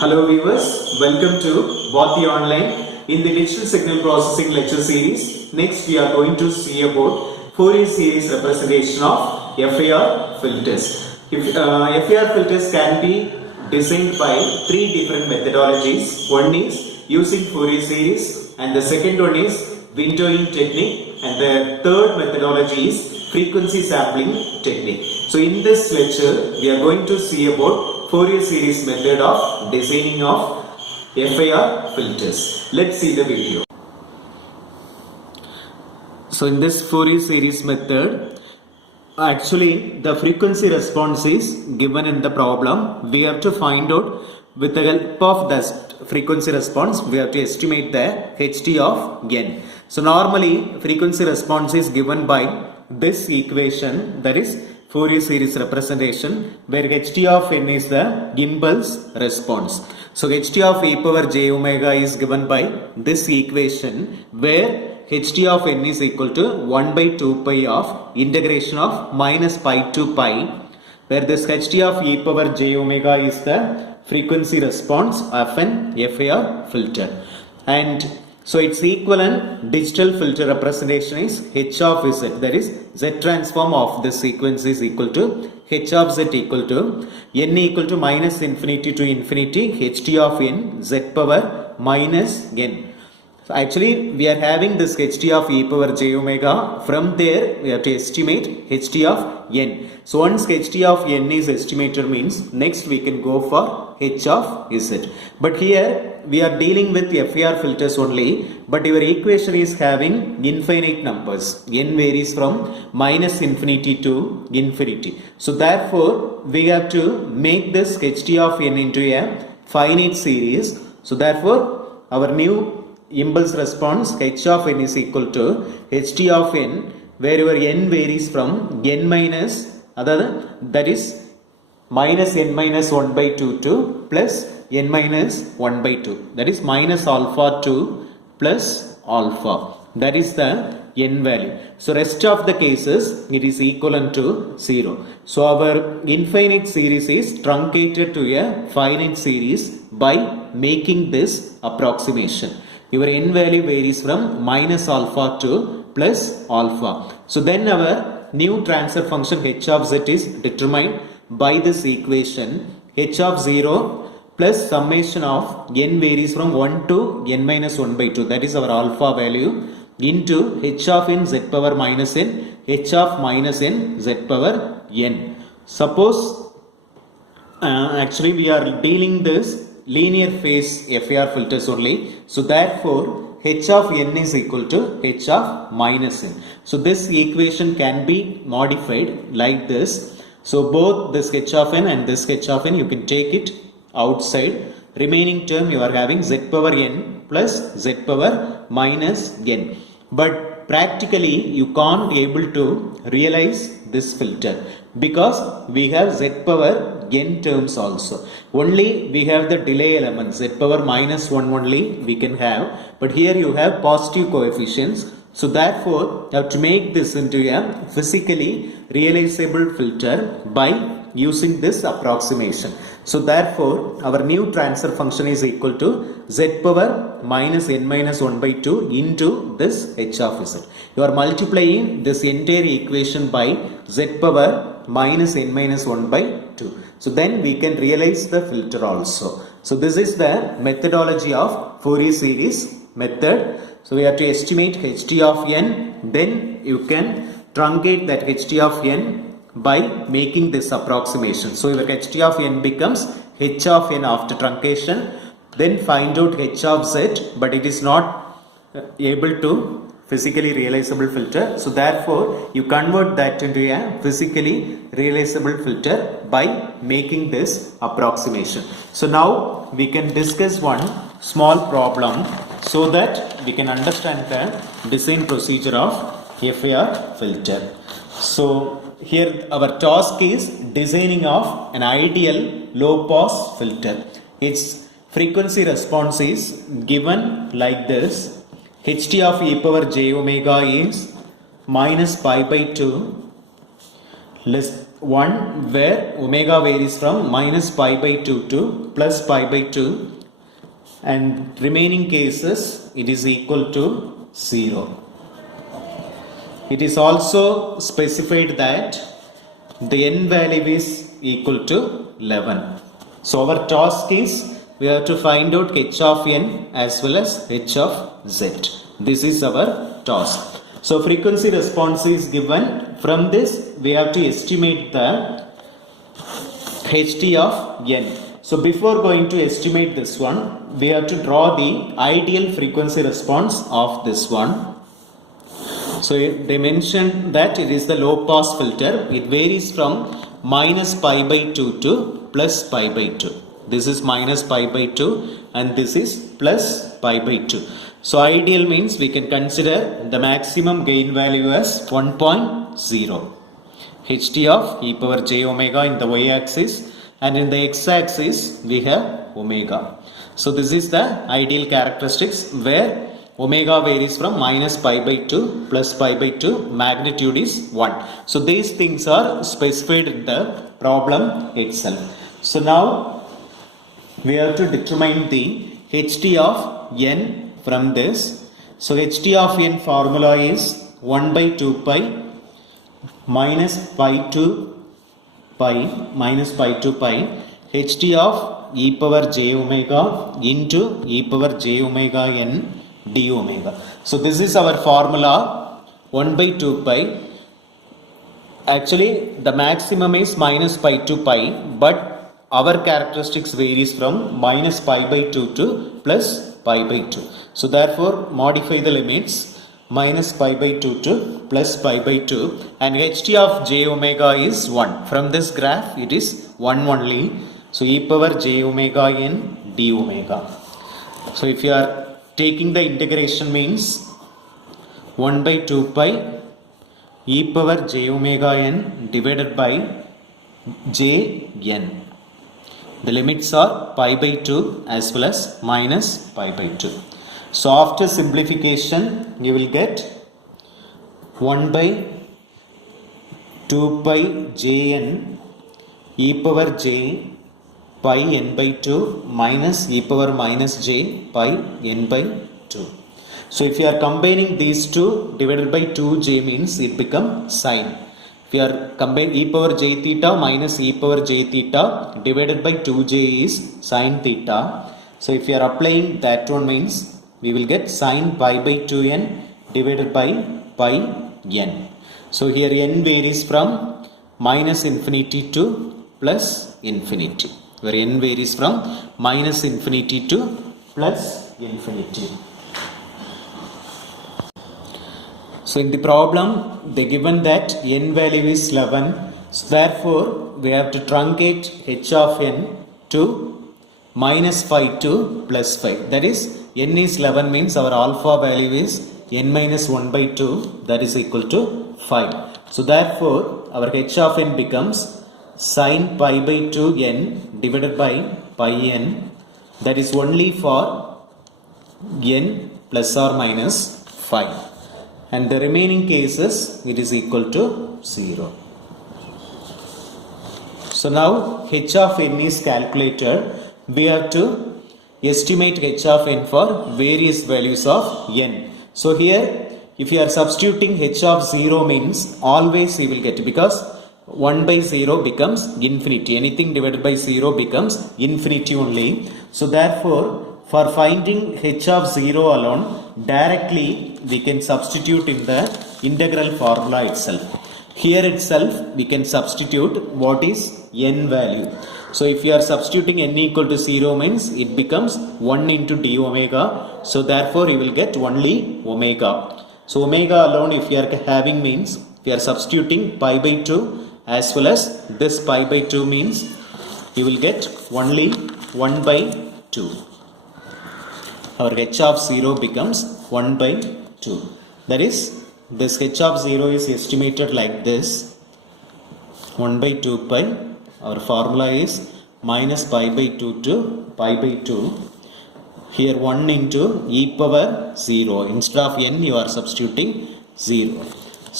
Hello viewers, welcome to Bhati Online in the Digital Signal Processing lecture series. Next we are going to see about Fourier series representation of FIR filters. FIR filters can be designed by three different methodologies. One is using Fourier series and the second one is windowing technique and the third methodology is frequency sampling technique. So in this lecture we are going to see about Fourier series method of designing of FIR filters. Let's see the video. So in this Fourier series method, actually the frequency response is given in the problem. We have to find out with the help of that frequency response, we have to estimate the HT of n. So normally frequency response is given by this equation, that is Fourier series representation, where Ht of n is the impulse response. So Ht of e power j omega is given by this equation, where Ht of n is equal to 1 by 2 pi of integration of minus pi to pi, where this Ht of e power j omega is the frequency response of an FIR filter. And so its equivalent digital filter representation is H of Z, that is Z transform of this sequence is equal to H of Z equal to n equal to minus infinity to infinity Ht of n Z power minus n. So actually we are having this Ht of e power j omega. From there we have to estimate Ht of n. So once Ht of n is estimated means next we can go for H of Z. But here we are dealing with FIR filters only, but your equation is having infinite numbers. N varies from minus infinity to infinity. So therefore we have to make this Ht of n into a finite series. So therefore our new impulse response H of n is equal to Ht of n, where your n varies from n minus, that is minus n minus 1 by 2 to plus n minus 1 by 2, that is minus alpha 2 plus alpha, that is the n value. So rest of the cases it is equivalent to 0. So our infinite series is truncated to a finite series by making this approximation. Your n value varies from minus alpha to plus alpha. So then our new transfer function H of Z is determined by this equation. H of 0 plus summation of n varies from 1 to n minus 1 by 2, that is our alpha value, into H of n Z power minus n, H of minus n Z power n. Suppose actually we are dealing this linear phase FIR filters only. So therefore H of n is equal to H of minus n. So this equation can be modified like this. So both this H of n and this H of n you can take it outside. Remaining term you are having Z power n plus Z power minus n. But practically you can't able to realize this filter because we have Z power n terms also. Only we have the delay element Z power minus 1 only we can have, but here you have positive coefficients. So therefore you have to make this into a physically realizable filter by using this approximation. So therefore our new transfer function is equal to Z power minus n minus 1 by 2 into this H of Z. You are multiplying this entire equation by Z power minus n minus 1 by 2. So then we can realize the filter also. So this is the methodology of Fourier series method. So we have to estimate Ht of n, then you can truncate that Ht of n by making this approximation. So your Ht of n becomes H of n after truncation, then find out H of Z, but it is not able to physically realizable filter. So therefore you convert that into a physically realizable filter by making this approximation. So now we can discuss one small problem so that we can understand the design procedure of FIR filter. So here our task is designing of an ideal low pass filter. Its frequency response is given like this. Ht of e power j omega is minus pi by 2 less one where omega varies from minus pi by 2 to plus pi by 2, and remaining cases it is equal to 0. It is also specified that the n value is equal to 11. So our task is we have to find out h of n as well as h of z. This is our task. So frequency response is given. From this we have to estimate the ht of n. So before going to estimate this one, we have to draw the ideal frequency response of this one. So they mentioned that it is the low pass filter. It varies from minus pi by 2 to plus pi by 2. This is minus pi by 2 and this is plus pi by 2. So ideal means we can consider the maximum gain value as 1.0. ht of e power j omega in the y-axis, and in the x-axis we have omega. So this is the ideal characteristics where omega varies from minus pi by 2 plus pi by 2, magnitude is 1. So these things are specified in the problem itself. So now we have to determine the ht of n from this. So ht of n formula is 1 by 2 pi minus pi to pi minus pi to pi ht of e power j omega into e power j omega n d omega. So this is our formula 1 by 2 pi. Actually the maximum is minus pi to pi, but our characteristics varies from minus pi by 2 to plus pi by 2. So therefore modify the limits minus pi by 2 to plus pi by 2, and ht of j omega is 1. From this graph it is 1 only. So e power j omega n d omega. So if you are taking the integration means 1 by 2 pi e power j omega n divided by j n. The limits are pi by 2 as well as minus pi by 2. So after simplification you will get 1 by 2 pi j n e power j pi n by 2 minus e power minus j pi n by 2. So if you are combining these two, divided by 2j means it becomes sine. If you are combining e power j theta minus e power j theta divided by 2j is sine theta. So if you are applying that one means we will get sine pi by 2n divided by pi n. So here n varies from minus infinity to plus infinity, where n varies from minus infinity to plus infinity. So in the problem they given that n value is 11. So therefore we have to truncate h of n to minus 5 to plus 5. That is n is 11 means our alpha value is n minus 1 by 2, that is equal to 5. So therefore our h of n becomes sine pi by 2 n divided by pi n, that is only for n plus or minus 5, and the remaining cases it is equal to 0. So now h of n is calculated. We have to estimate h of n for various values of n. So here if you are substituting h of 0 means always you will get, because 1 by 0 becomes infinity. Anything divided by 0 becomes infinity only. So therefore for finding h of 0 alone, directly we can substitute in the integral formula itself. Here itself we can substitute what is n value. So if you are substituting n equal to 0 means it becomes 1 into d omega. So therefore you will get only omega. So omega alone if you are having means, if you are substituting pi by 2 as well as this pi by 2 means you will get only 1 by 2. Our h of 0 becomes 1 by 2. That is, this h of 0 is estimated like this, 1 by 2 pi. Our formula is minus pi by 2 to pi by 2. Here 1 into e power 0. Instead of n you are substituting 0.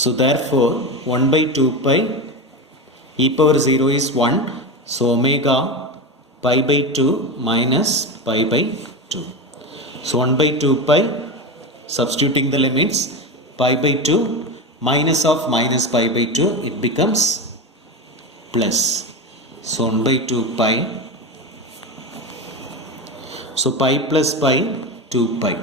So therefore 1 by 2 pi e power 0 is 1, so omega pi by 2 minus pi by 2. So 1 by 2 pi, substituting the limits, pi by 2 minus of minus pi by 2, it becomes plus. So 1 by 2 pi, so pi plus pi, 2 pi.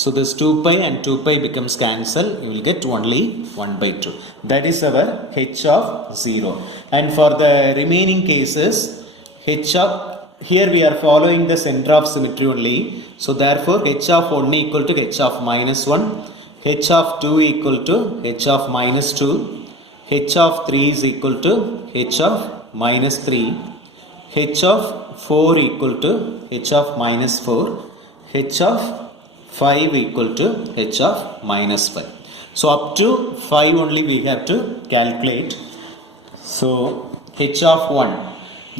So this 2 pi and 2 pi becomes cancelled. You will get only 1 by 2. That is our h of 0. And for the remaining cases, h of, here we are following the center of symmetry only. So therefore h of 1 equal to h of minus 1, h of 2 equal to h of minus 2, h of 3 is equal to h of minus 3, h of 4 equal to h of minus 4, h of 5 equal to h of minus 5. So up to 5 only we have to calculate. So h of 1,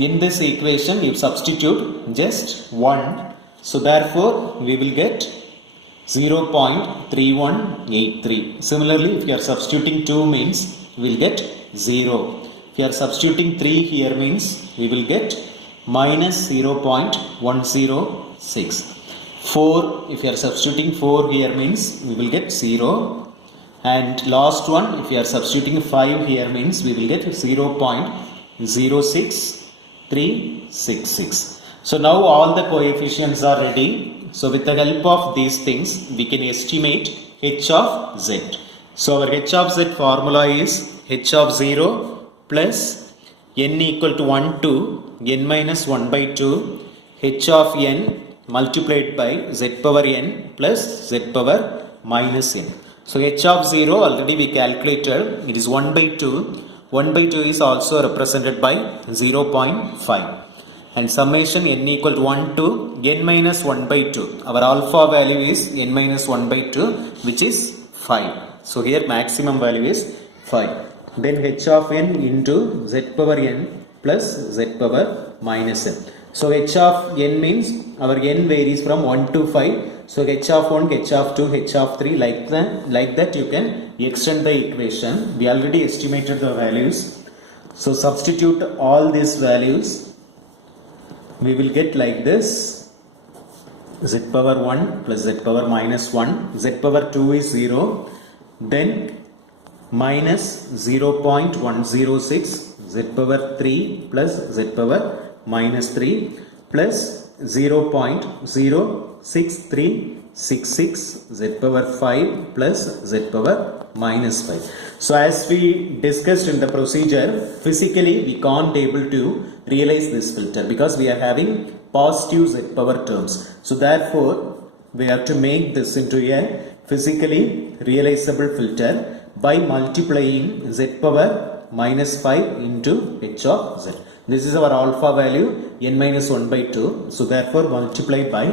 in this equation you substitute just 1. So therefore we will get 0.3183. Similarly, if you are substituting 2 means we will get 0. If you are substituting 3 here means we will get minus 0.106. 4, if you are substituting 4 here means we will get 0, and last one, if you are substituting 5 here means we will get 0.06366. So now all the coefficients are ready. So with the help of these things we can estimate h of z. So our h of z formula is h of 0 plus n equal to 1 to n minus 1 by 2 h of n multiplied by z power n plus z power minus n. So h of 0 already we calculated, it is 1 by 2. 1 by 2 is also represented by 0.5. And summation n equal to 1 to n minus 1 by 2. Our alpha value is n minus 1 by 2, which is 5. So here maximum value is 5. Then h of n into z power n plus z power minus n. So h of n means our n varies from 1 to 5. So h of 1, h of 2, h of 3, like that you can extend the equation. We already estimated the values. So substitute all these values. We will get like this: z power 1 plus z power minus 1, z power 2 is 0, then minus 0.106, z power 3 plus z power minus 3 plus 0.06366, z power 5 plus z power minus 5. So as we discussed in the procedure, physically we can't able to realize this filter because we are having positive z power terms. So therefore we have to make this into a physically realizable filter by multiplying z power minus 5 into h of z. This is our alpha value, n minus 1 by 2. So therefore multiply by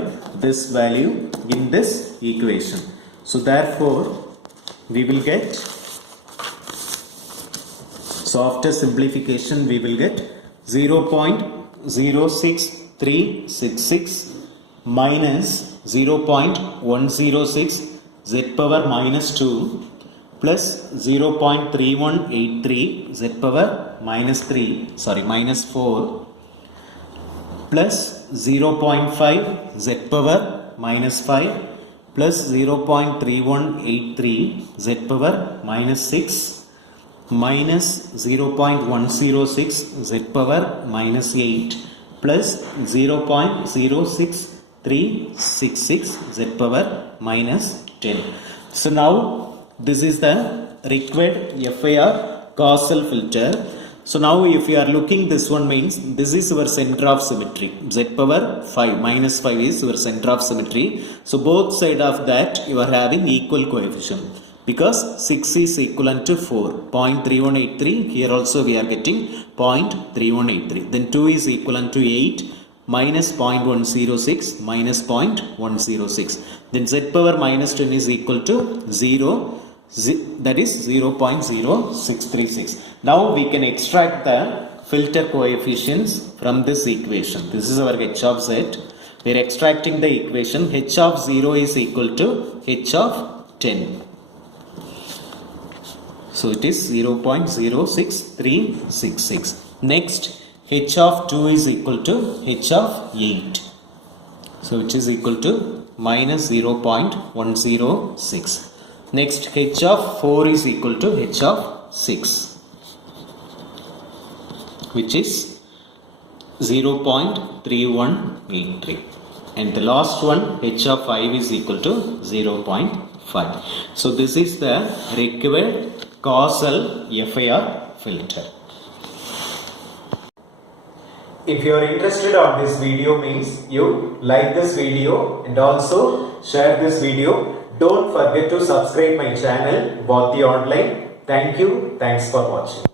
this value in this equation. So therefore we will get, so after simplification we will get 0.06366 minus 0.106 z power minus 2 plus 0.3183 z power minus 4 plus 0.5 z power minus 5 plus 0.3183 z power minus 6 minus 0.106 z power minus 8 plus 0.06366 z power minus 10. So now this is the required FIR Gaussian filter. So now if you are looking, this one means this is our center of symmetry. Z power 5 minus 5 is your center of symmetry. So both side of that you are having equal coefficient because 6 is equivalent to 4, 0.3183. Here also we are getting 0.3183. Then 2 is equivalent to 8 minus 0.106 minus 0.106. Then z power minus 10 is equal to 0. That is 0.0636. Now we can extract the filter coefficients from this equation. This is our h of z. We are extracting the equation. H of 0 is equal to h of 10. So it is 0.06366. Next, h of 2 is equal to h of 8. So which is equal to minus 0.106. Next, h of 4 is equal to h of 6, which is 0.3183. And the last one, h of 5 is equal to 0.5. So this is the required causal FIR filter. If you are interested on this video, means you like this video and also share this video. Don't forget to subscribe my channel Bhati Online. Thank you. Thanks for watching.